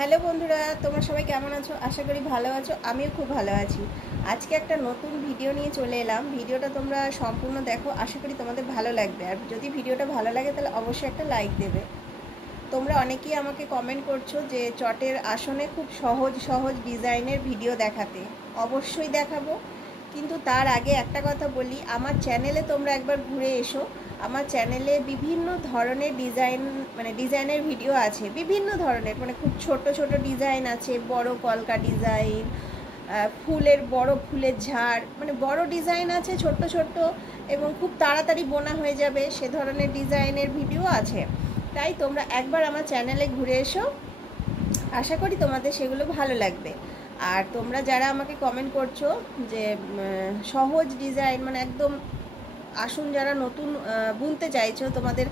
Hello বন্ধুরা, তোমরা সবাই কেমন আছো? আশা করি ভালো আছো। আমিও খুব ভালো আছি। আজকে একটা নতুন ভিডিও নিয়ে চলে এলাম। ভিডিওটা তোমরা সম্পূর্ণ দেখো, আশা করি তোমাদের ভালো লাগবে। আর যদি ভিডিওটা ভালো লাগে তাহলে অবশ্যই একটা লাইক দেবে। তোমরা অনেকেই আমাকে কমেন্ট করছো যে চটের আসনে খুব সহজ সহজ ডিজাইনের ভিডিও দেখাতে। অবশ্যই দেখাবো, কিন্তু তার আগে একটা কথা বলি, আমার চ্যানেলে তোমরা একবার ঘুরে এসো। আমার চ্যানেলে বিভিন্ন ধরনের ডিজাইনের ভিডিও আছে, বিভিন্ন ধরনের, খুব ছোট ছোট ডিজাইন আছে, বড় কলকা ডিজাইন, বড় ফুলের ঝাড়, বড় ডিজাইন আছে, ছোট্ট ছোট্ট, এবং খুব তাড়াতাড়ি বোনা হয়ে যাবে সে ধরনের ডিজাইনের ভিডিও আছে। তাই তোমরা একবার আমার চ্যানেলে ঘুরে এসো, আশা করি তোমাদের সেগুলো ভালো লাগবে। আর তোমরা যারা আমাকে কমেন্ট করছো যে সহজ ডিজাইন, একদম আসুন, যারা নতুন বুনতে চাইছো, তোমাদের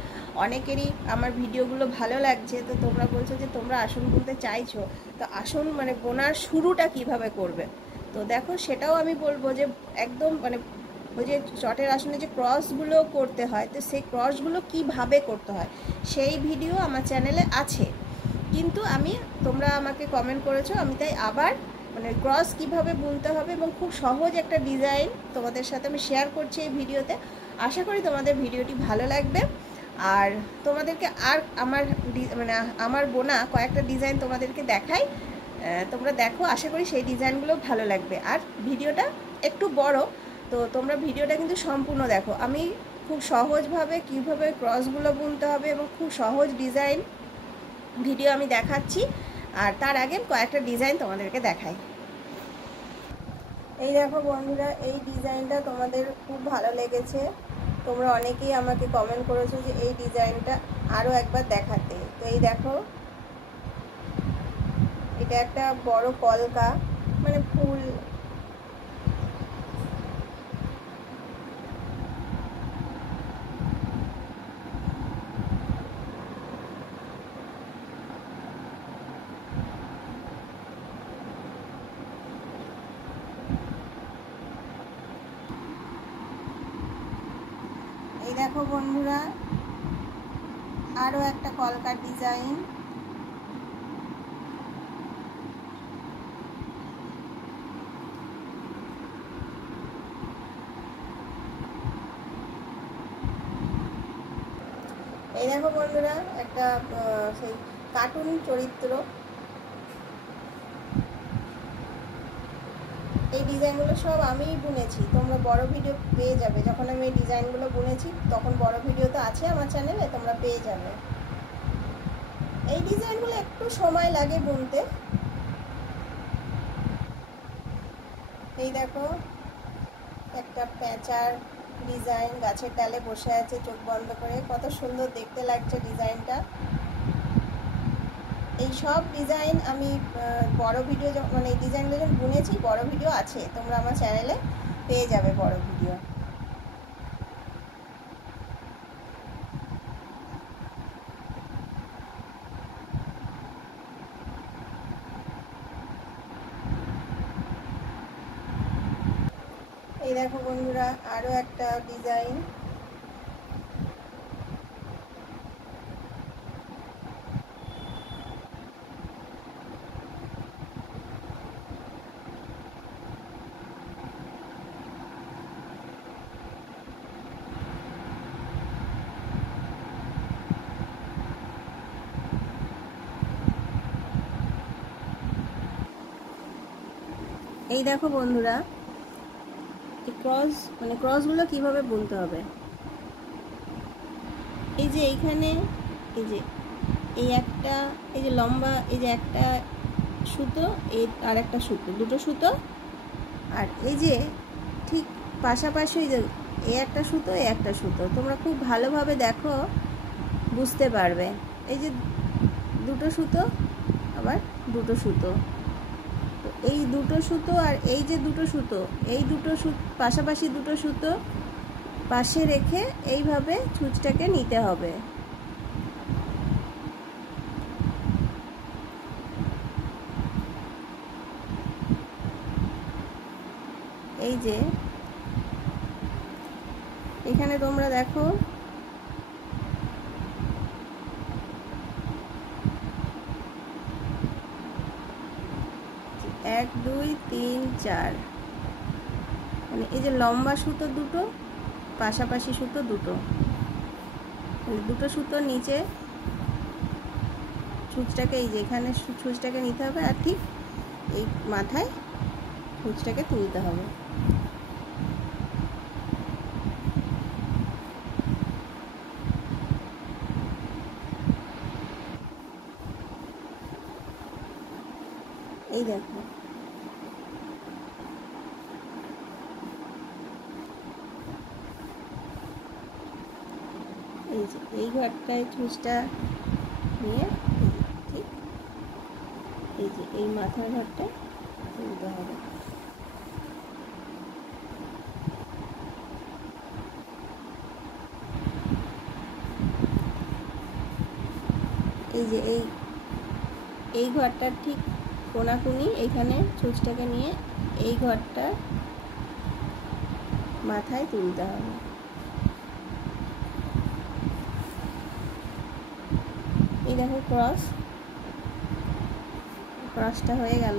অনেকেরই আমার ভিডিওগুলো ভালো লাগছে, তো তোমরা বলছো যে তোমরা আসন বুনতে চাইছো, তো আসন বোনার শুরুটা কিভাবে করবে। তো দেখো, সেটাও আমি বলবো যে একদম ওই যে চটের আসনে যে ক্রসগুলো করতে হয়, তো সেই ক্রসগুলো কিভাবে করতে হয় সেই ভিডিও আমার চ্যানেলে আছে। কিন্তু তোমরা আমাকে কমেন্ট করেছো, আমি তাই আবার ক্রস কিভাবে বুনতে হবে এবং খুব সহজ একটা ডিজাইন তোমাদের সাথে আমি শেয়ার করছি এই ভিডিওতে। আশা করি তোমাদের ভিডিওটি ভালো লাগবে। আর তোমাদেরকে আর আমার বোনা কয়েকটা ডিজাইন তোমাদেরকে দেখাই, তোমরা দেখো, আশা করি সেই ডিজাইনগুলো ভালো লাগবে। আর ভিডিওটা একটু বড়, তো তোমরা ভিডিওটা কিন্তু সম্পূর্ণ দেখো। আমি খুব সহজভাবে কীভাবে ক্রসগুলো বুনতে হবে এবং খুব সহজ ডিজাইন ভিডিও আমি দেখাচ্ছি। আর তার আগে কয়েকটা ডিজাইন তোমাদেরকে দেখাই। এই দেখো বন্ধুরা, এই ডিজাইনটা তোমাদের খুব ভালো লেগেছে। তোমরা অনেকেই আমাকে কমেন্ট করেছো যে এই ডিজাইনটা আরও একবার দেখাতে। তো এই দেখো, এটা একটা বড় কলকা, ফুল, এই দেখো বন্ধুরা, আরও একটা কলকার ডিজাইন। এই দেখো বন্ধুরা, একটা সেই কার্টুন চরিত্র। এই ডিজাইনগুলো সব আমিই বুনেছি। তোমরা বড় ভিডিও পেয়ে যাবে, যখন আমি এই ডিজাইনগুলো বুনেছি তখন বড় ভিডিও তো আছে আমার চ্যানেলে, তোমরা পেয়ে যাবে। এই ডিজাইনগুলো একটু সময় লাগে বুনতে। এই দেখো, একটা প্যাঁচার ডিজাইন, গাছের ডালে বসে আছে চোখ বন্ধ করে, কত সুন্দর দেখতে লাগছে ডিজাইনটা। এই সব ডিজাইন আমি বড় ভিডিও এই ডিজাইনগুলো যখন বুনেছি বড় ভিডিও আছে, তোমরা আমার চ্যানেলে পেয়ে যাবে বড় ভিডিও। এই দেখো বন্ধুরা, আরও একটা ডিজাইন। এই দেখো বন্ধুরা, এই ক্রসগুলো কিভাবে বুনতে হবে। এই যে এইখানে, এই যে এই যে লম্বা, এই যে একটা সুতো, আর একটা সুতো, দুটো সুতো, আর এই যে ঠিক পাশাপাশি এই একটা সুতো, এই একটা সুতো। তোমরা খুব ভালোভাবে দেখো, বুঝতে পারবে। এই যে দুটো সুতো, আবার দুটো সুতো, এই দুটো সুতো আর এই যে দুটো সুতো, এই দুটো পাশাপাশি দুটো সুতো পাশে রেখে এইভাবে ছুঁচটাকে নিতে হবে। এই যে এখানে তোমরা দেখো, 1 2 3 4, মানে এই যে লম্বা সুতো দুটো, পাশাপাশি সুতো দুটো, মানে দুটো সুতো নিচে ছুঁচটাকে, এই যে এখানে ছুঁচটাকে নিতে হবে, আর ঠিক এই মাথায় ছুঁচটাকে তুলতে হবে। এই দেখো, এই যে এই ঘরটায় ছুঁচটা নিয়ে ঠিক এই যে এই মাথার ঘরটায় তুলতে হবে। এই যে এই ঘরটার ঠিক কোনাকুনি এখানে ছুঁচটাকে নিয়ে এই ঘরটা মাথায় তুলতে হবে। এই দেখো ক্রসটা হয়ে গেল।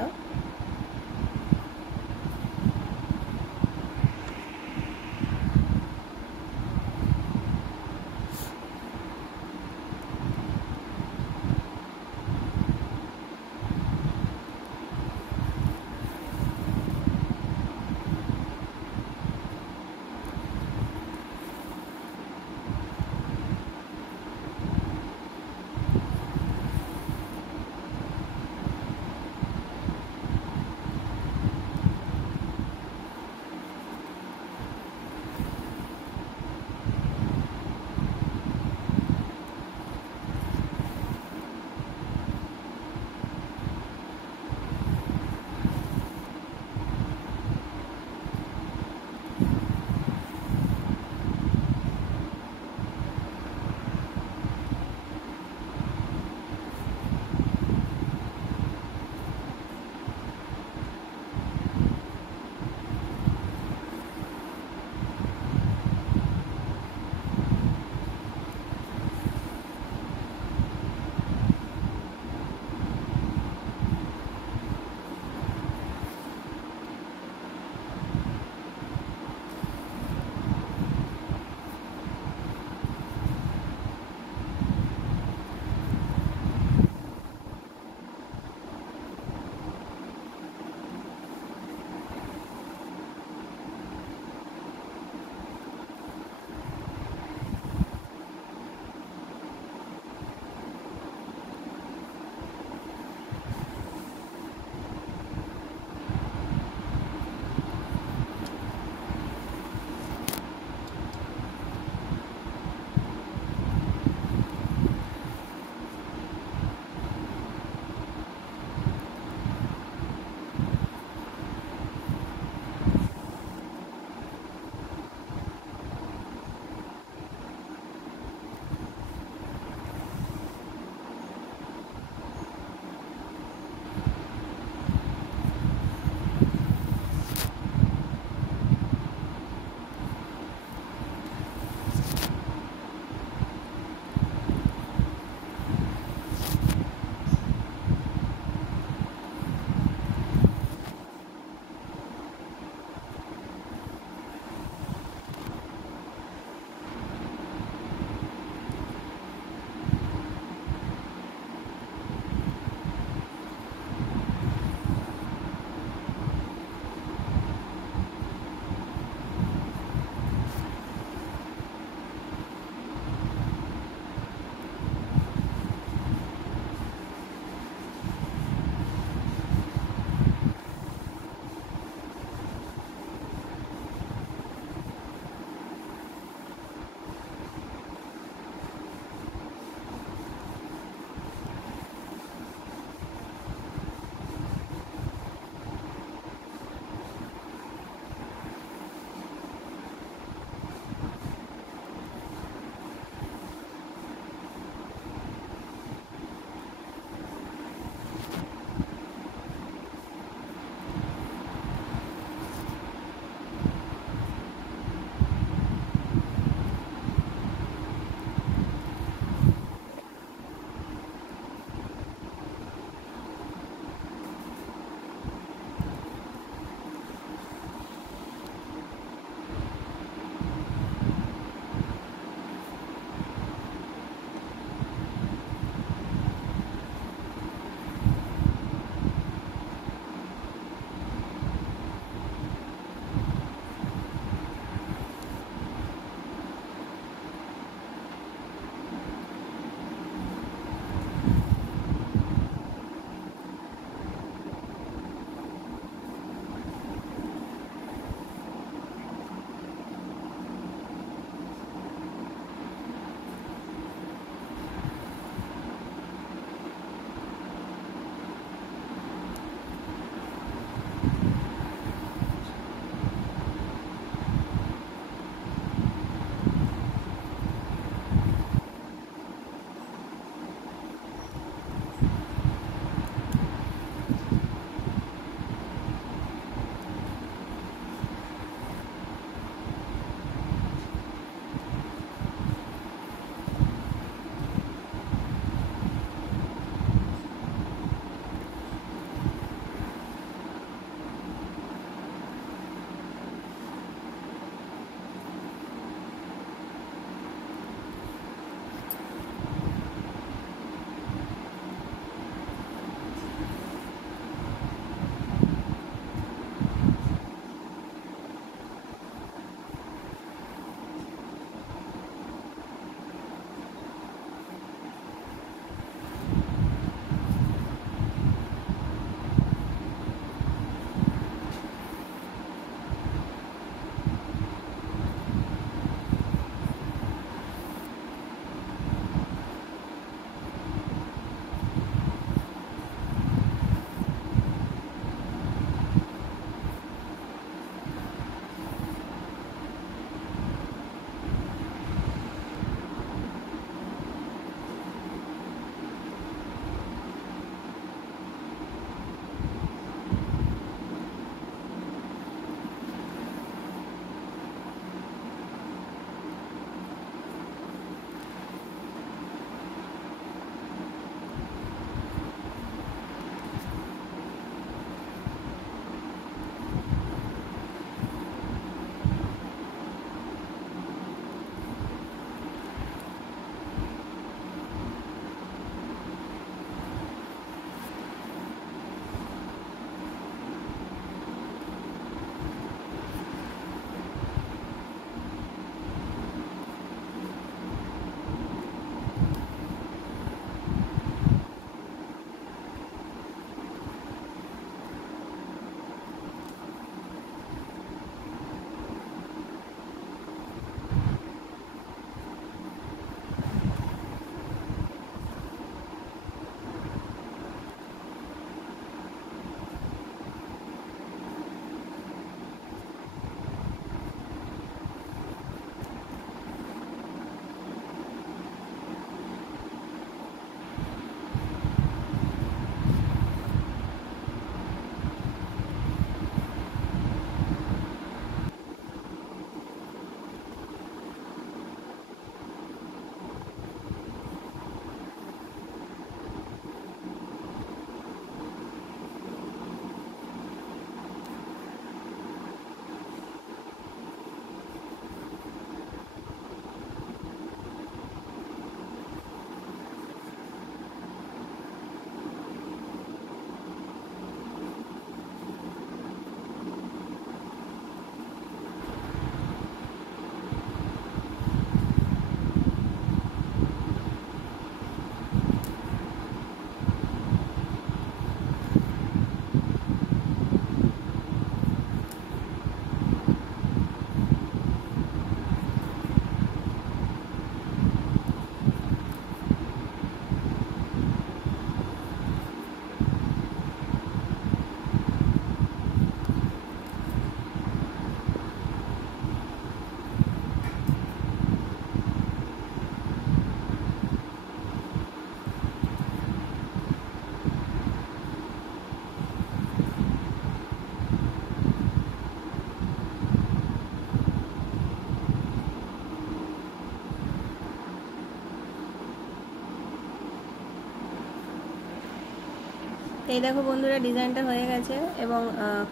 এই দেখো বন্ধুরা, ডিজাইনটা হয়ে গেছে এবং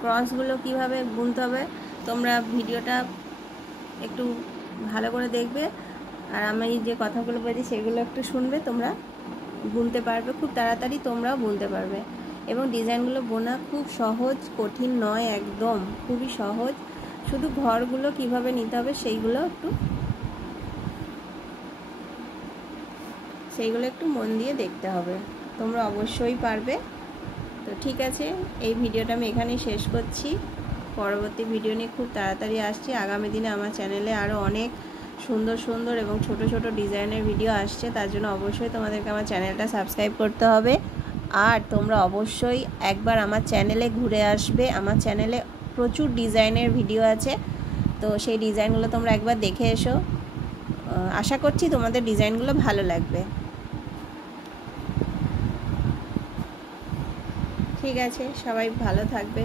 ক্রসগুলো কিভাবে বুনতে হবে তোমরা ভিডিওটা একটু ভালো করে দেখবে, আর আমি যে কথাগুলো বলছি সেগুলো একটু শুনবে, তোমরা বুনতে পারবে খুব তাড়াতাড়ি, তোমরাও বুনতে পারবে। এবং ডিজাইনগুলো বোনা খুব সহজ, কঠিন নয়, একদম খুবই সহজ। শুধু ঘরগুলো কিভাবে নিতে হবে সেইগুলো একটু মন দিয়ে দেখতে হবে, তোমরা অবশ্যই পারবে। তো ঠিক আছে, এই ভিডিওটা আমি এখানেই শেষ করছি। পরবর্তী ভিডিও নিয়ে খুব তাড়াতাড়ি আসছি। আগামী দিনে আমার চ্যানেলে আরও অনেক সুন্দর সুন্দর এবং ছোট ছোট ডিজাইনের ভিডিও আসছে, তার জন্য অবশ্যই তোমাদেরকে আমার চ্যানেলটা সাবস্ক্রাইব করতে হবে। আর তোমরা অবশ্যই একবার আমার চ্যানেলে ঘুরে আসবে। আমার চ্যানেলে প্রচুর ডিজাইনের ভিডিও আছে, তো সেই ডিজাইনগুলো তোমরা একবার দেখে এসো। আশা করছি তোমাদের ডিজাইনগুলো ভালো লাগবে। ঠিক আছে, সবাই ভালো থাকবে।